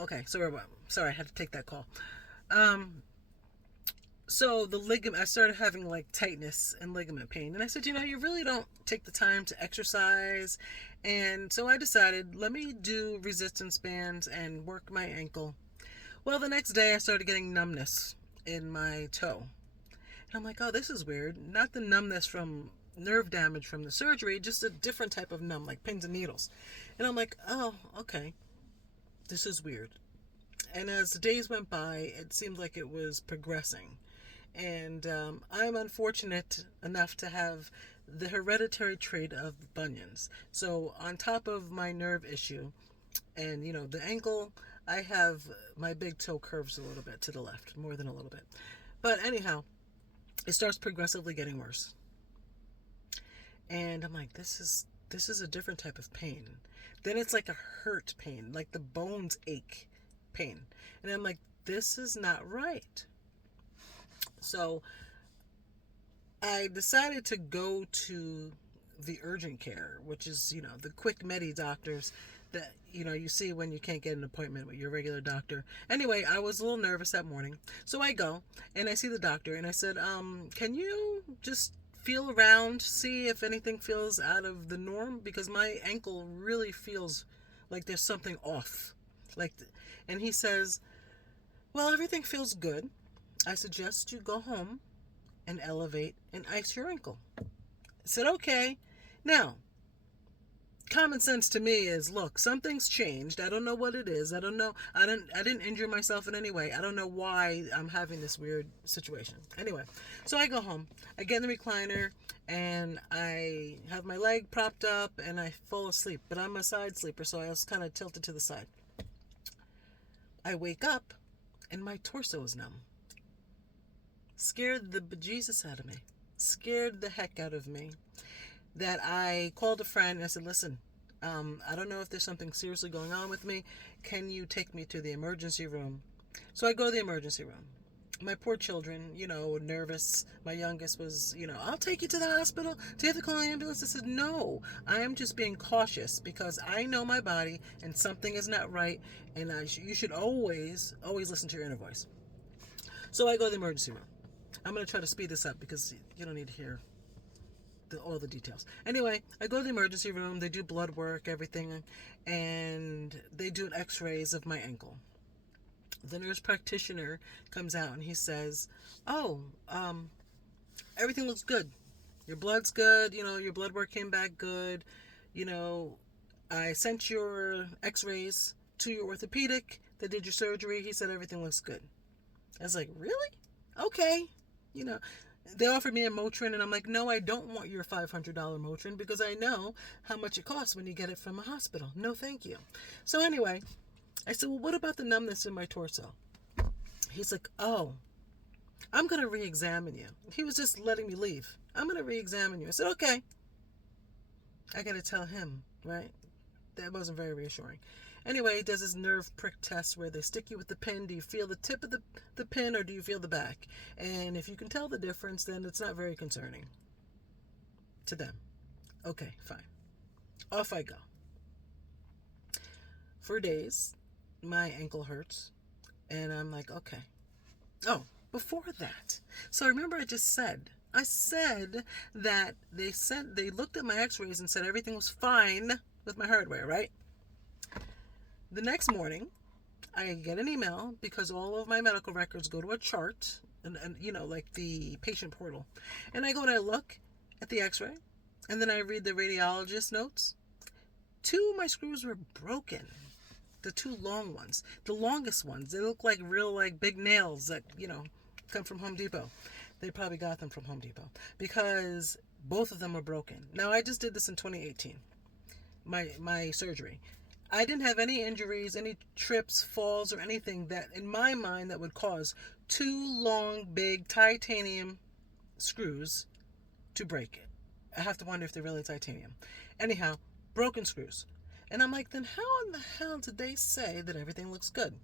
Okay, sorry, I had to take that call. Um, so the ligament, I started having like tightness and ligament pain, and I said, you really don't take the time to exercise, and so I decided, let me do resistance bands and work my ankle. Well, the next day I started getting numbness in my toe. And I'm like, oh, this is weird. Not the numbness from nerve damage from the surgery, just a different type of numb, like pins and needles. And I'm like, oh, okay, this is weird. And as the days went by, it seemed like it was progressing. And I'm unfortunate enough to have the hereditary trait of bunions. So, on top of my nerve issue and, the ankle, I have my big toe curves a little bit to the left, more than a little bit. But anyhow, it starts progressively getting worse. And I'm like, this is a different type of pain. Then it's like a hurt pain, like the bones ache pain. And I'm like, this is not right. So I decided to go to the urgent care, which is, the quick medi doctors that, you see when you can't get an appointment with your regular doctor. Anyway, I was a little nervous that morning. So I go and I see the doctor and I said, can you just feel around, see if anything feels out of the norm? Because my ankle really feels like there's something off. And he says, well, everything feels good. I suggest you go home and elevate and ice your ankle. I said, okay. Now, common sense to me is, look, something's changed. I don't know what it is. I don't know. I didn't injure myself in any way. I don't know why I'm having this weird situation. Anyway, so I go home. I get in the recliner and I have my leg propped up and I fall asleep. But I'm a side sleeper, so I was kind of tilted to the side. I wake up and my torso is numb. Scared the bejesus out of me. Scared the heck out of me. That I called a friend and I said, listen, I don't know if there's something seriously going on with me. Can you take me to the emergency room? So I go to the emergency room. My poor children, nervous. My youngest was, I'll take you to the hospital. Do you have to call an ambulance? I said, no, I am just being cautious because I know my body and something is not right. And you should always listen to your inner voice. So I go to the emergency room. I'm going to try to speed this up because you don't need to hear all the details. Anyway, I go to the emergency room. They do blood work, everything, and they do x-rays of my ankle. The nurse practitioner comes out and he says, oh, everything looks good. Your blood's good. Your blood work came back good. I sent your x-rays to your orthopedic that did your surgery. He said everything looks good. I was like, really? Okay. They offered me a Motrin, and I'm like, no, I don't want your $500 Motrin because I know how much it costs when you get it from a hospital. No, thank you. So anyway, I said, well, what about the numbness in my torso? He's like, oh, I'm going to re-examine you. He was just letting me leave. I'm going to re-examine you. I said, okay. I got to tell him, right? That wasn't very reassuring. Anyway, he does his nerve prick test where they stick you with the pin. Do you feel the tip of the pin or do you feel the back? And if you can tell the difference, then it's not very concerning to them. Okay, fine. Off I go. For days, my ankle hurts. And I'm like, okay. Oh, before that. So remember I said that they looked at my x-rays and said everything was fine with my hardware, right? The next morning, I get an email because all of my medical records go to a chart and like the patient portal. And I go and I look at the x-ray and then I read the radiologist notes. 2 of my screws were broken. The 2 long ones. The longest ones. They look like real big nails that, come from Home Depot. They probably got them from Home Depot because both of them were broken. Now, I just did this in 2018. My surgery. I didn't have any injuries, any trips, falls, or anything that, in my mind, that would cause 2 long, big titanium screws to break it. I have to wonder if they're really titanium. Anyhow, broken screws. And I'm like, then how in the hell did they say that everything looks good?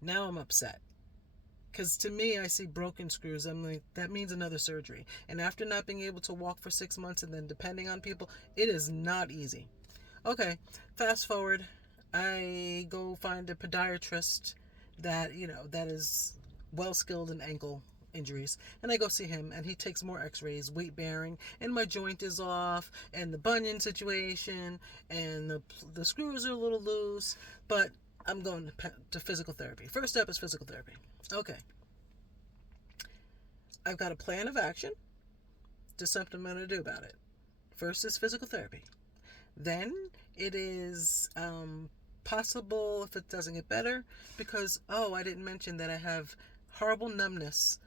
Now I'm upset. Because to me, I see broken screws. I'm like, that means another surgery. And after not being able to walk for 6 months and then depending on people, it is not easy. Okay, fast forward. I go find a podiatrist that, that is well skilled in ankle injuries, and I go see him, and he takes more x-rays, weight bearing, and my joint is off, and the bunion situation, and the screws are a little loose, but I'm going to physical therapy. First step is physical therapy. Okay, I've got a plan of action to something I'm going to do about it. First is physical therapy. Then it is possible, if it doesn't get better, because, oh, I didn't mention that I have horrible numbness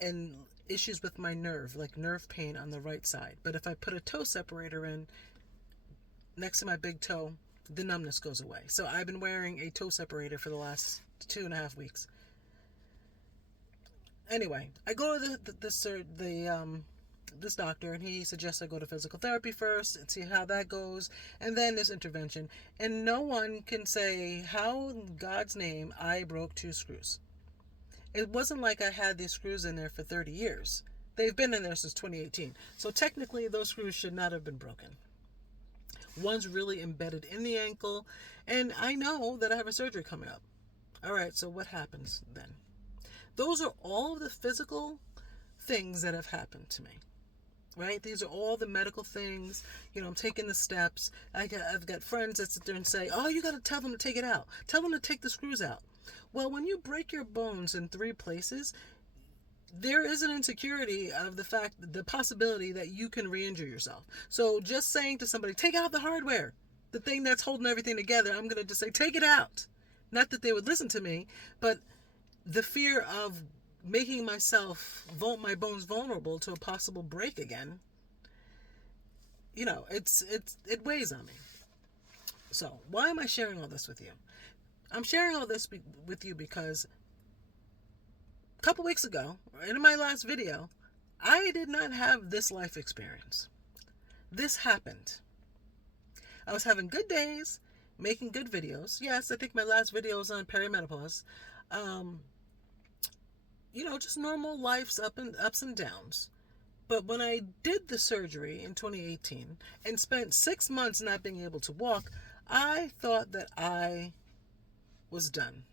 and issues with my nerve, like nerve pain on the right side. But if I put a toe separator in next to my big toe, the numbness goes away. So I've been wearing a toe separator for the last 2.5 weeks. Anyway, I go to this doctor, and he suggests I go to physical therapy first and see how that goes, and then this intervention. And no one can say how in God's name I broke 2 screws. It wasn't like I had these screws in there for 30 years. They've been in there since 2018. So technically, those screws should not have been broken. One's really embedded in the ankle, and I know that I have a surgery coming up. All right, so what happens then? Those are all of the physical things that have happened to me. Right? These are all the medical things. I'm taking the steps. I've got friends that sit there and say, oh, you got to tell them to take it out. Tell them to take the screws out. Well, when you break your bones in 3 places, there is an insecurity of the possibility that you can re-injure yourself. So just saying to somebody, take out the hardware, the thing that's holding everything together, I'm going to just say, take it out. Not that they would listen to me, but the fear of making my bones vulnerable to a possible break again, it weighs on me. So why am I sharing all this with you? I'm sharing all this with you because a couple weeks ago, in my last video, I did not have this life experience. This happened. I was having good days, making good videos. Yes, I think my last video was on perimenopause. Just normal life's ups and downs. But when I did the surgery in 2018 and spent 6 months not being able to walk, I thought that I was done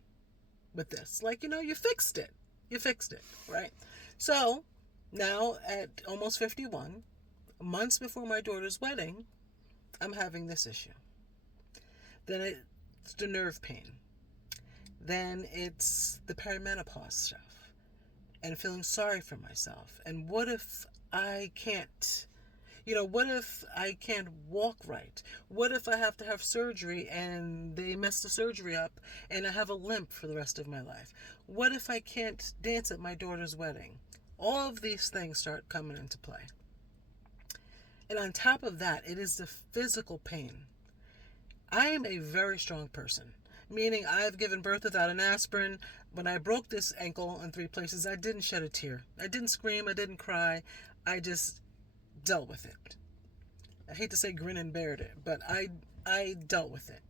with this. Like, you fixed it. You fixed it, right? So now at almost 51, months before my daughter's wedding, I'm having this issue. Then it's the nerve pain. Then it's the perimenopause stuff. And feeling sorry for myself. And what if I can't? What if I can't walk right? What if I have to have surgery and they mess the surgery up and I have a limp for the rest of my life? What if I can't dance at my daughter's wedding? All of these things start coming into play. And on top of that, it is the physical pain. I am a very strong person, meaning I've given birth without an aspirin. When I broke this ankle in 3 places, I didn't shed a tear. I didn't scream. I didn't cry. I just dealt with it. I hate to say grin and bear it, but I dealt with it.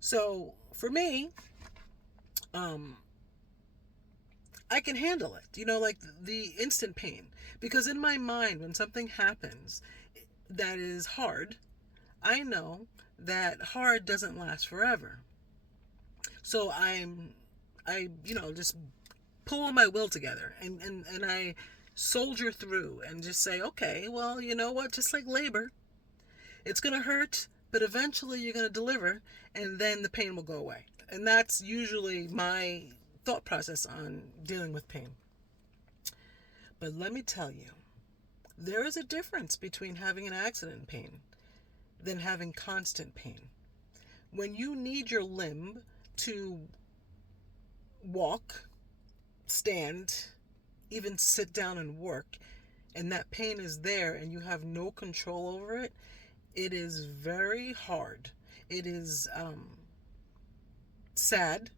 So for me, I can handle it. Like the instant pain. Because in my mind, when something happens that is hard, I know that hard doesn't last forever. So I just pull my will together and I soldier through and just say, okay, well, you know what? Just like labor, it's going to hurt, but eventually you're going to deliver, and then the pain will go away. And that's usually my thought process on dealing with pain. But let me tell you, there is a difference between having an accident pain than having constant pain. When you need your limb to walk, stand, even sit down and work, and that pain is there and you have no control over it, it is very hard. It is sad.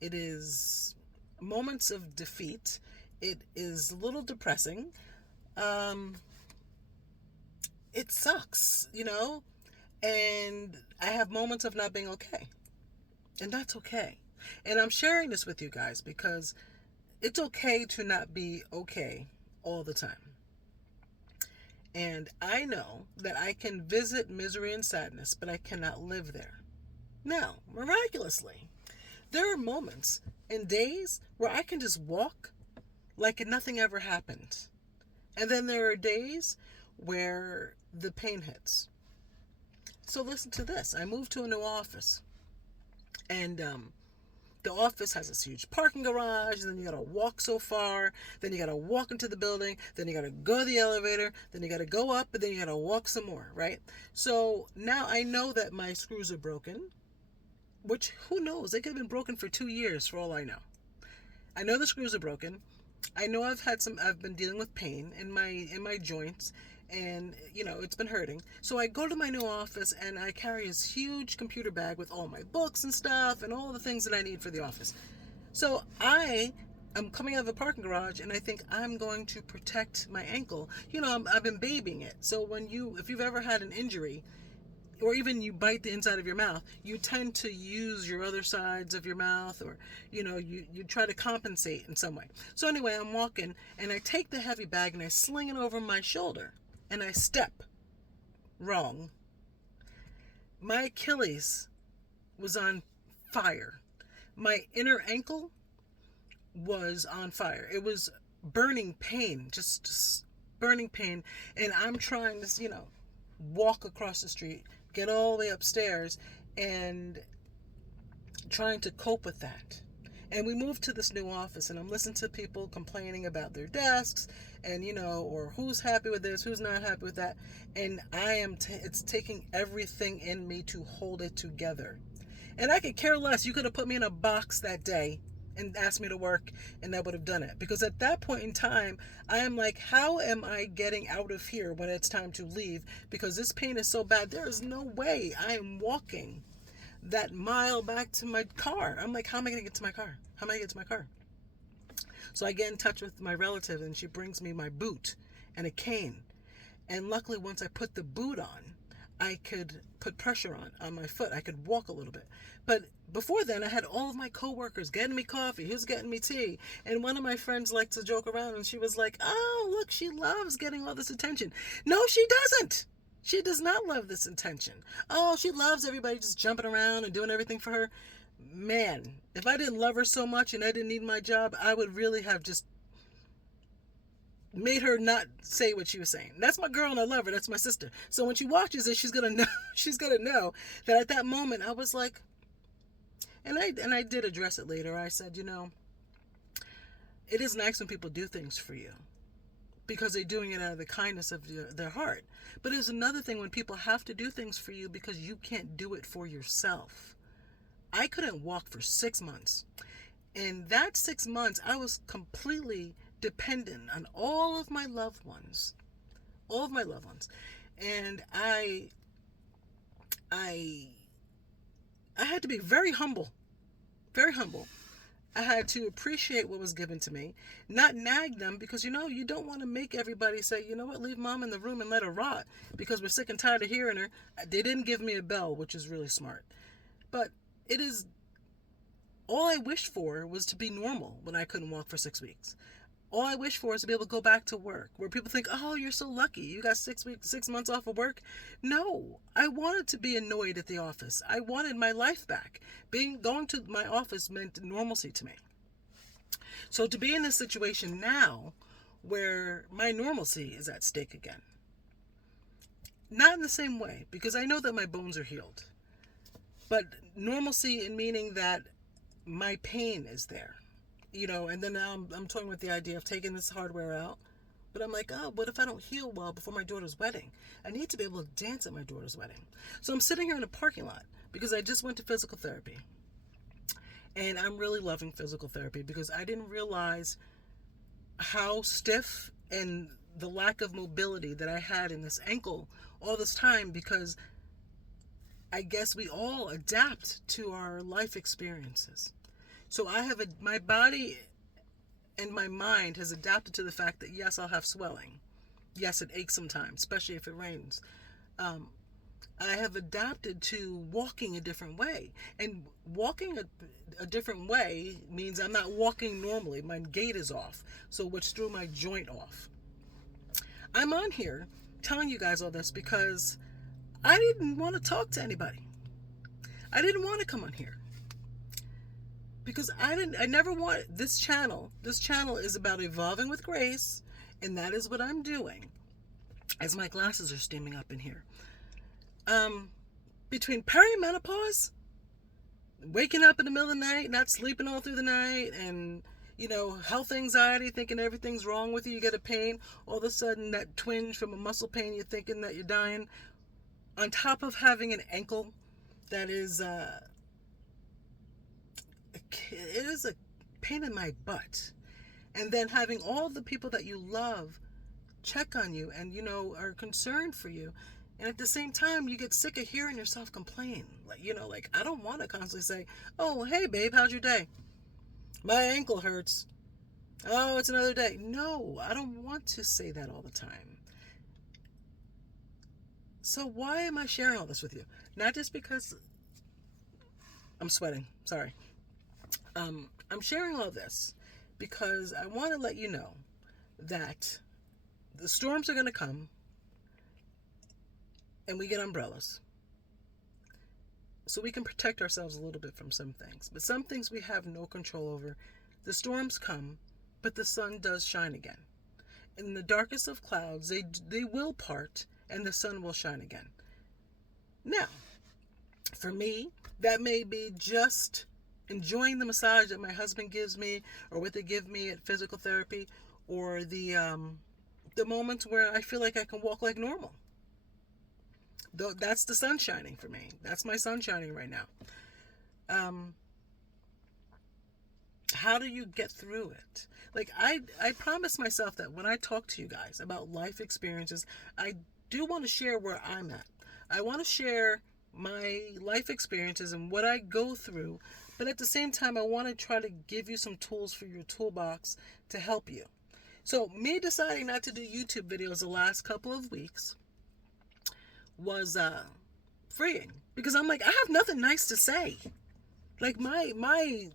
It is moments of defeat. It is a little depressing. It sucks, and I have moments of not being okay. And that's okay. And I'm sharing this with you guys because it's okay to not be okay all the time. And I know that I can visit misery and sadness, but I cannot live there. Now, miraculously, there are moments and days where I can just walk like nothing ever happened. And then there are days where the pain hits. So listen to this. I moved to a new office. And the office has this huge parking garage, and then you gotta walk so far, then you gotta walk into the building, then you gotta go to the elevator, then you gotta go up, and then you gotta walk some more, right? So now I know that my screws are broken, which who knows? They could have been broken for 2 years for all I know. I know the screws are broken. I know I've been dealing with pain in my joints, and it's been hurting. So I go to my new office and I carry this huge computer bag with all my books and stuff and all the things that I need for the office. So I am coming out of the parking garage and I think I'm going to protect my ankle. I've been babying it. So if you've ever had an injury, or even you bite the inside of your mouth, you tend to use your other sides of your mouth, or you try to compensate in some way. So anyway, I'm walking and I take the heavy bag and I sling it over my shoulder and I step wrong. My Achilles was on fire. My inner ankle was on fire. It was burning pain, just burning pain, and I'm trying to walk across the street, get all the way upstairs, and trying to cope with that. And we moved to this new office, and I'm listening to people complaining about their desks, and or who's happy with this, who's not happy with that, and it's taking everything in me to hold it together. And I could care less. You could have put me in a box that day and asked me to work, and I would have done it. Because at that point in time, I am like, how am I getting out of here when it's time to leave? Because this pain is so bad. There is no way I am walking that mile back to my car. I'm like, how am I going to get to my car? How am I going to get to my car? So I get in touch with my relative, and she brings me my boot and a cane. And luckily, once I put the boot on, I could put pressure on my foot. I could walk a little bit. But before then, I had all of my coworkers getting me coffee. Who's getting me tea? And one of my friends liked to joke around, and she was like, oh, look, she loves getting all this attention. No, she doesn't. She does not love this attention. Oh, she loves everybody just jumping around and doing everything for her. Man, if I didn't love her so much and I didn't need my job, I would really have just made her not say what she was saying. That's my girl and I love her. That's my sister. So when she watches it, she's gonna know that at that moment I was like, and I did address it later. I said, it is nice when people do things for you because they're doing it out of the kindness of their heart. But there's another thing when people have to do things for you because you can't do it for yourself. I couldn't walk for 6 months. And that 6 months, I was completely dependent on all of my loved ones. All of my loved ones. And I had to be very humble. Very humble. I had to appreciate what was given to me, not nag them, because you don't want to make everybody say, you know what, leave mom in the room and let her rot because we're sick and tired of hearing her. They didn't give me a bell, which is really smart. But it is, all I wished for was to be normal when I couldn't walk for 6 weeks. All I wish for is to be able to go back to work, where people think, oh, you're so lucky. You got 6 months off of work. No, I wanted to be annoyed at the office. I wanted my life back. Going to my office meant normalcy to me. So to be in this situation now where my normalcy is at stake again, not in the same way, because I know that my bones are healed, but normalcy in meaning that my pain is there. And then now I'm toying with the idea of taking this hardware out. But I'm like, oh, what if I don't heal well before my daughter's wedding? I need to be able to dance at my daughter's wedding. So I'm sitting here in a parking lot because I just went to physical therapy. And I'm really loving physical therapy because I didn't realize how stiff and the lack of mobility that I had in this ankle all this time, because I guess we all adapt to our life experiences. So my body and my mind has adapted to the fact that yes, I'll have swelling. Yes, it aches sometimes, especially if it rains. I have adapted to walking a different way. And walking a different way means I'm not walking normally. My gait is off, so which threw my joint off. I'm on here telling you guys all this because I didn't want to talk to anybody. I didn't want to come on here because I never want this channel. This channel is about evolving with grace, and that is what I'm doing. As my glasses are steaming up in here. Between perimenopause, waking up in the middle of the night, not sleeping all through the night, and health anxiety, thinking everything's wrong with you, you get a pain, all of a sudden that twinge from a muscle pain, you're thinking that you're dying, on top of having an ankle that is it is a pain in my butt, and then having all the people that you love check on you and are concerned for you, and at the same time you get sick of hearing yourself complain. Like I don't want to constantly say, oh hey babe, how's your day? My ankle hurts. Oh, it's another day. No, I don't want to say that all the time. So why am I sharing all this with you? Not just because I'm sweating, sorry. I'm sharing all this because I want to let you know that the storms are going to come and we get umbrellas. So we can protect ourselves a little bit from some things. But some things we have no control over. The storms come, but the sun does shine again. In the darkest of clouds, they will part and the sun will shine again. Now, for me, that may be just enjoying the massage that my husband gives me, or what they give me at physical therapy, or the moments where I feel like I can walk like normal. That's the sun shining for me. That's my sun shining right now. How do you get through it? Like I promised myself that when I talk to you guys about life experiences, I do want to share where I'm at. I want to share my life experiences and what I go through, but at the same time I want to try to give you some tools for your toolbox to help you. So me deciding not to do YouTube videos the last couple of weeks was freeing, because I'm like, I have nothing nice to say. Like my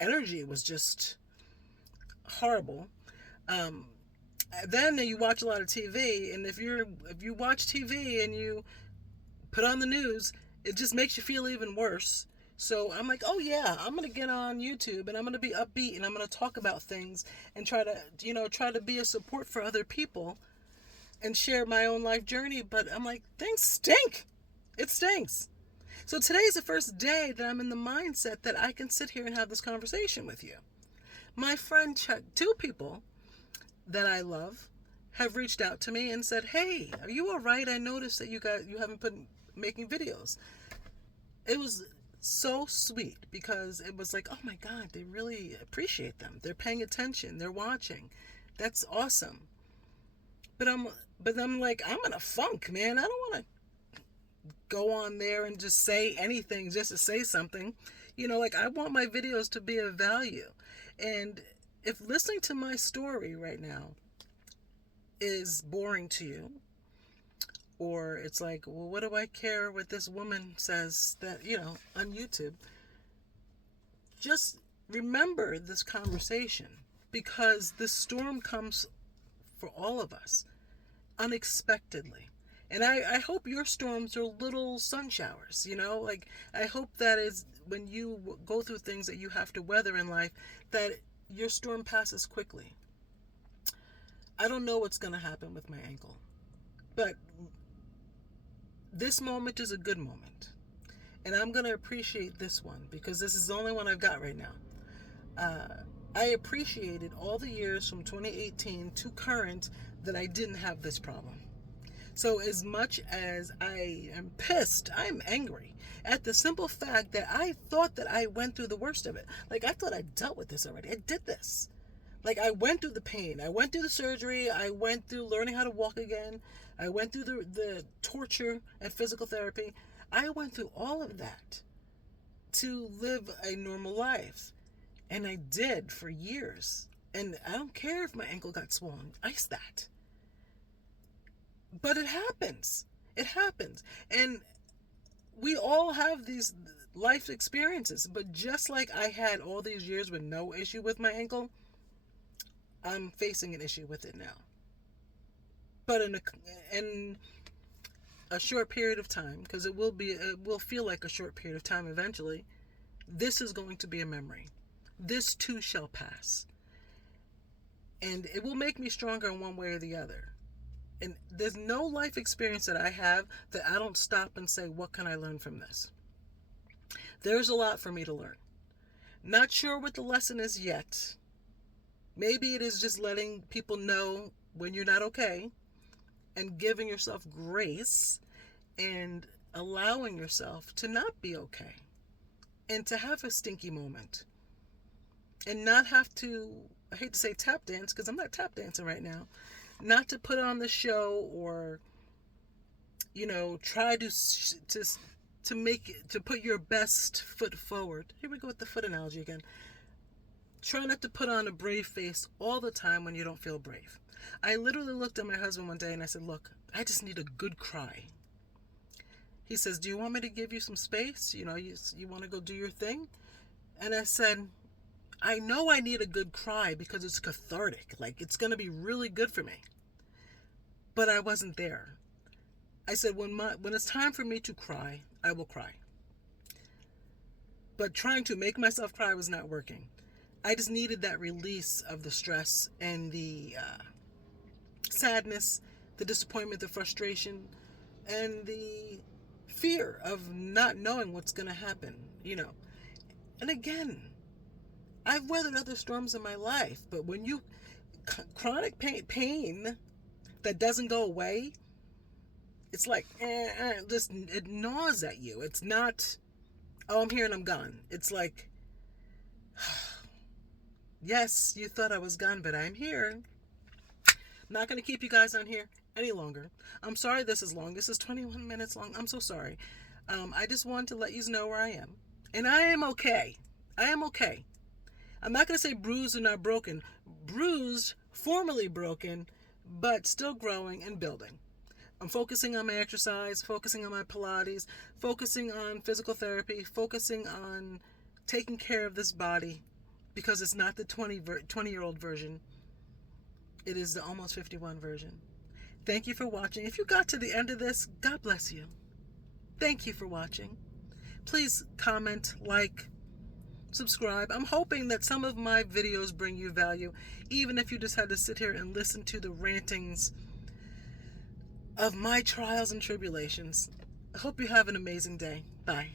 energy was just horrible. Then you watch a lot of TV, and if you watch TV and you put on the news, it just makes you feel even worse. So I'm like, oh yeah, I'm gonna get on YouTube and I'm gonna be upbeat and I'm gonna talk about things and try to be a support for other people and share my own life journey. But I'm like, things stink. It stinks. So today is the first day that I'm in the mindset that I can sit here and have this conversation with you. My friend Chuck, two people that I love, have reached out to me and said, hey, are you all right? I noticed that you haven't been making videos. It was so sweet because it was like, oh my God, they really appreciate them. They're paying attention. They're watching. That's awesome. But I'm like, I'm in a funk, man. I don't want to go on there and just say anything just to say something. Like I want my videos to be of value. And if listening to my story right now is boring to you, or it's like, well, what do I care what this woman says that, on YouTube? Just remember this conversation, because the storm comes for all of us unexpectedly. And I hope your storms are little sun showers, like I hope that is when you go through things that you have to weather in life, that your storm passes quickly. I don't know what's going to happen with my ankle, but this moment is a good moment. And I'm going to appreciate this one because this is the only one I've got right now. I appreciated all the years from 2018 to current that I didn't have this problem. So as much as I am pissed, I'm angry at the simple fact that I thought that I went through the worst of it. Like I thought I dealt with this already. I did this. Like I went through the pain. I went through the surgery. I went through learning how to walk again. I went through the torture at physical therapy. I went through all of that to live a normal life. And I did for years. And I don't care if my ankle got swollen. Ice that. But it happens. It happens. And we all have these life experiences. But just like I had all these years with no issue with my ankle, I'm facing an issue with it now. But a short period of time, because it will feel like a short period of time eventually, this is going to be a memory. This too shall pass. And it will make me stronger in one way or the other. And there's no life experience that I have that I don't stop and say, what can I learn from this? There's a lot for me to learn. Not sure what the lesson is yet. Maybe it is just letting people know when you're not okay and giving yourself grace and allowing yourself to not be okay and to have a stinky moment and not have to, I hate to say tap dance because I'm not tap dancing right now, not to put on the show or, try to make it, to put your best foot forward. Here we go with the foot analogy again. Try not to put on a brave face all the time when you don't feel brave. I literally looked at my husband one day and I said, look, I just need a good cry. He says, do you want me to give you some space? You want to go do your thing? And I said, I know I need a good cry because it's cathartic. Like, it's going to be really good for me. But I wasn't there. I said, when it's time for me to cry, I will cry. But trying to make myself cry was not working. I just needed that release of the stress and the sadness, the disappointment, the frustration, and the fear of not knowing what's going to happen, And again, I've weathered other storms in my life, but when you chronic pain that doesn't go away, it's like it gnaws at you. It's not, oh, I'm here and I'm gone. It's like, yes, you thought I was gone, but I'm here. I'm not going to keep you guys on here any longer. I'm sorry this is long. This is 21 minutes long. I'm so sorry. I just wanted to let you know where I am. And I am okay. I am okay. I'm not going to say bruised or not broken. Bruised, formerly broken, but still growing and building. I'm focusing on my exercise, focusing on my Pilates, focusing on physical therapy, focusing on taking care of this body, because it's not the 20-year-old version. It is the almost 51 version. Thank you for watching. If you got to the end of this, God bless you. Thank you for watching. Please comment, like, subscribe. I'm hoping that some of my videos bring you value, even if you just had to sit here and listen to the rantings of my trials and tribulations. I hope you have an amazing day. Bye.